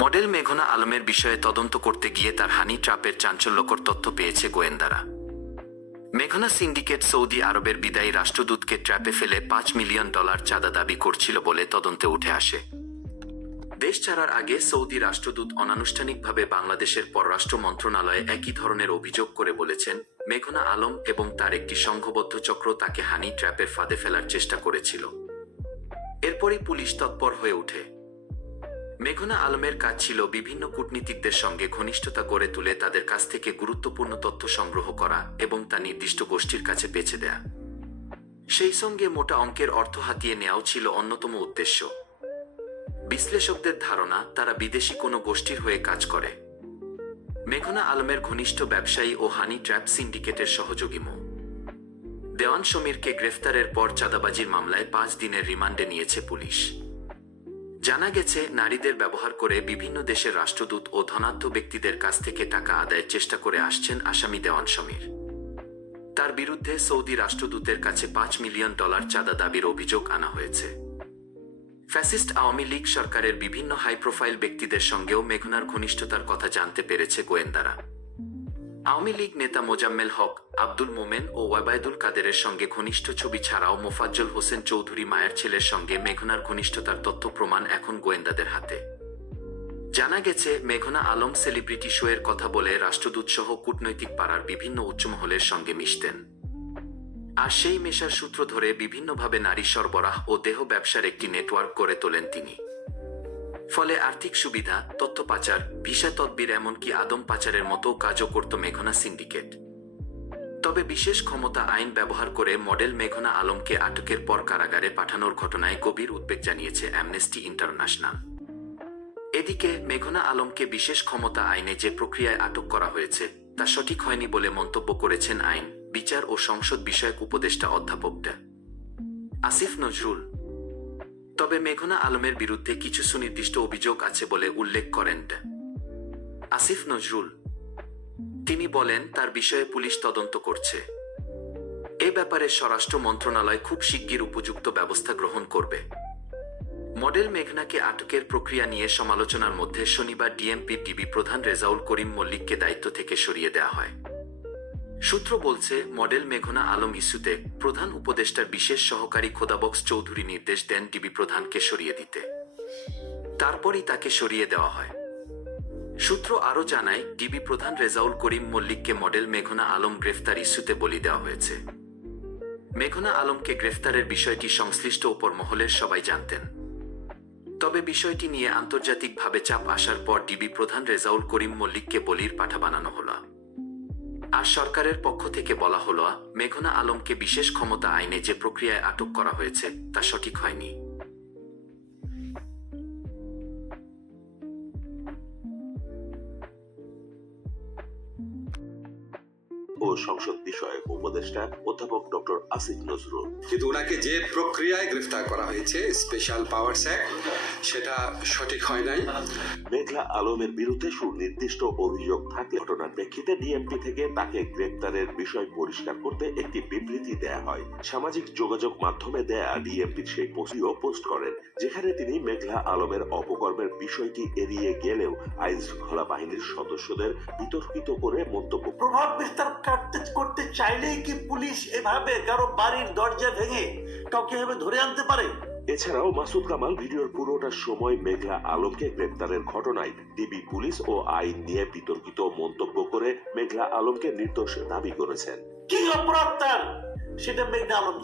Model মেঘনা আলমের বিষয়ে তদন্ত করতে গিয়ে তার হানি ট্র্যাপের চাঞ্চল্যকর তথ্য পেয়েছে গোয়েন্দারা। মেঘনা সিন্ডিকেট সৌদি আরবের বিদায়ী রাষ্ট্রদূতকে ট্র্যাপে ফেলে $5 মিলিয়ন চাঁদা দাবি করছিল বলে তদন্তে উঠে আসে। দেশ ছাড়ার আগে সৌদি রাষ্ট্রদূত অনানুষ্ঠানিকভাবে বাংলাদেশের পররাষ্ট্র মন্ত্রণালয়ে একই ধরনের অভিযোগ করে বলেছেন, মেঘনা আলম এবং তার একটি সংঘবদ্ধ চক্র তাকে হানি ট্র্যাপের ফাঁদে ফেলার চেষ্টা করেছিল। এরপরই পুলিশ তৎপর হয়ে ওঠে। মেঘনা আলমের কাজ ছিল বিভিন্ন কূটনীতিকদের সঙ্গে ঘনিষ্ঠতা গড়ে তুলে তাদের কাছ থেকে গুরুত্বপূর্ণ তথ্য সংগ্রহ করা এবং তা নির্দিষ্ট গোষ্ঠীর কাছে বেচে দেয়া। সেই সঙ্গে মোটা অঙ্কের অর্থ হাতিয়ে নেওয়াও ছিল অন্যতম উদ্দেশ্য। বিশ্লেষকদের ধারণা, তারা বিদেশি কোনো গোষ্ঠীর হয়ে কাজ করে। মেঘনা আলমের ঘনিষ্ঠ ব্যবসায়ী ও হানি ট্র্যাপ সিন্ডিকেটের সহযোগী মো. দেওয়ান সমীরকে গ্রেফতারের পর চাঁদাবাজির মামলায় 5 দিনের রিমান্ডে নিয়েছে পুলিশ। জানা গেছে, নারীদের ব্যবহার করে বিভিন্ন দেশের রাষ্ট্রদূত ও ধনাঢ্য ব্যক্তিদের কাছ থেকে টাকা আদায়ের চেষ্টা করে আসছেন আসামি দেওয়ান সমীর। তার বিরুদ্ধে সৌদি রাষ্ট্রদূতের কাছে $5 মিলিয়ন চাঁদা দাবির অভিযোগ আনা হয়েছে। ফ্যাসিস্ট আওয়ামী লীগ সরকারের বিভিন্ন হাই প্রোফাইল ব্যক্তিদের সঙ্গেও মেঘনার ঘনিষ্ঠতার কথা জানতে পেরেছে গোয়েন্দারা। আওয়ামী লীগ নেতা মোজাম্মেল হক, আব্দুল মোমেন ও ওয়াবায়দুল কাদেরের সঙ্গে ঘনিষ্ঠ ছবি ছাড়াও মোফাজ্জল হোসেন চৌধুরী মায়ের ছেলের সঙ্গে মেঘনার ঘনিষ্ঠতার তথ্য প্রমাণ এখন গোয়েন্দাদের হাতে। জানা গেছে, মেঘনা আলম সেলিব্রিটি শো এর কথা বলে রাষ্ট্রদূতসহ কূটনৈতিক পাড়ার বিভিন্ন উচ্চমহলের সঙ্গে মিশতেন। আর সেই মেশার সূত্র ধরে বিভিন্নভাবে নারী সরবরাহ ও দেহ ব্যবসার একটি নেটওয়ার্ক গড়ে তোলেন তিনি। ফলে আর্থিক সুবিধা, তথ্য পাচার, ভিসা তদবির এমনকি আদম পাচারের মতো কাজও করত মেঘনা সিন্ডিকেট। তবে বিশেষ ক্ষমতা আইন ব্যবহার করে মডেল মেঘনা আলমকে আটকের পর কারাগারে পাঠানোর ঘটনায় গভীর উদ্বেগ জানিয়েছে অ্যামনেস্টি ইন্টারন্যাশনাল। এদিকে মেঘনা আলমকে বিশেষ ক্ষমতা আইনে যে প্রক্রিয়ায় আটক করা হয়েছে তা সঠিক হয়নি বলে মন্তব্য করেছেন আইন, বিচার ও সংসদ বিষয়ক উপদেষ্টা অধ্যাপক ডা. আসিফ নজরুল। তবে মেঘনা আলমের বিরুদ্ধে কিছু সুনির্দিষ্ট অভিযোগ আছে বলে উল্লেখ করেন ডা. আসিফ নজরুল। তিনি বলেন, তার বিষয়ে পুলিশ তদন্ত করছে। এ ব্যাপারে স্বরাষ্ট্র মন্ত্রণালয় খুব শিগগির উপযুক্ত ব্যবস্থা গ্রহণ করবে। মডেল মেঘনাকে আটকের প্রক্রিয়া নিয়ে সমালোচনার মধ্যে শনিবার ডিএমপির ডিবি প্রধান রেজাউল করিম মল্লিককে দায়িত্ব থেকে সরিয়ে দেওয়া হয়। সূত্র বলছে, মডেল মেঘনা আলম ইস্যুতে প্রধান উপদেষ্টার বিশেষ সহকারী খোদাবক্স চৌধুরী নির্দেশ দেন ডিবি প্রধানকে সরিয়ে দিতে। তারপরই তাকে সরিয়ে দেওয়া হয়। সূত্র আরও জানায়, ডিবি প্রধান রেজাউল করিম মল্লিককে মডেল মেঘনা আলম গ্রেফতার ইস্যুতে বলি দেওয়া হয়েছে। মেঘনা আলমকে গ্রেফতারের বিষয়টি সংশ্লিষ্ট ওপর মহলের সবাই জানতেন। তবে বিষয়টি নিয়ে আন্তর্জাতিকভাবে চাপ আসার পর ডিবি প্রধান রেজাউল করিম মল্লিককে বলির পাঠা বানানো হলো। আর সরকারের পক্ষ থেকে বলা হলো, মেঘনা আলমকে বিশেষ ক্ষমতা আইনে যে প্রক্রিয়ায় আটক করা হয়েছে তা সঠিক হয়নি। ও সংসদ বিষয়ক উপদেষ্টা অধ্যাপক ডক্টর আসিফ নজরুল। কিন্তু ওনাকে যে প্রক্রিয়ায় গ্রেফতার করা হয়েছে, স্পেশাল পাওয়ারস অ্যাক্ট, সেটা সঠিক হয় নাই। মেঘনা আলমের বিরুদ্ধে সুনির্দিষ্ট অভিযোগ থাকলে ঘটনার প্রেক্ষিতে ডিএমপি থেকে তাকে গ্রেফতারের বিষয় পরিষ্কার করতে একটি বিবৃতি দেয়া হয়। সামাজিক যোগাযোগ মাধ্যমে দেয়া ডিএমপির সেই পোস্টটিও পোস্ট করেন, যেখানে তিনি মেঘনা আলমের অপকর্মের বিষয়টি এড়িয়ে গেলেও আইন শৃঙ্খলা বাহিনীর সদস্যদের বিতর্কিত করে মন্তব্য। প্রভাব বিস্তার করতে চাইলেই কি পুলিশ এভাবে কারো বাড়ির দরজা ভেঙে কাউকে এভাবে ধরে আনতে পারে? এছাড়াও মাসুদ কামাল ভিডিওর পুরোটা সময় মেঘনা আলমকে গ্রেফতারের ঘটনায় ডিবি পুলিশ ও আইন নিয়ে বিতর্কিত মন্তব্য করে মেঘনা আলমকে নির্দোষ দাবি করেছেন। কি অপরাধ তার, সেটা মেঘনা আলম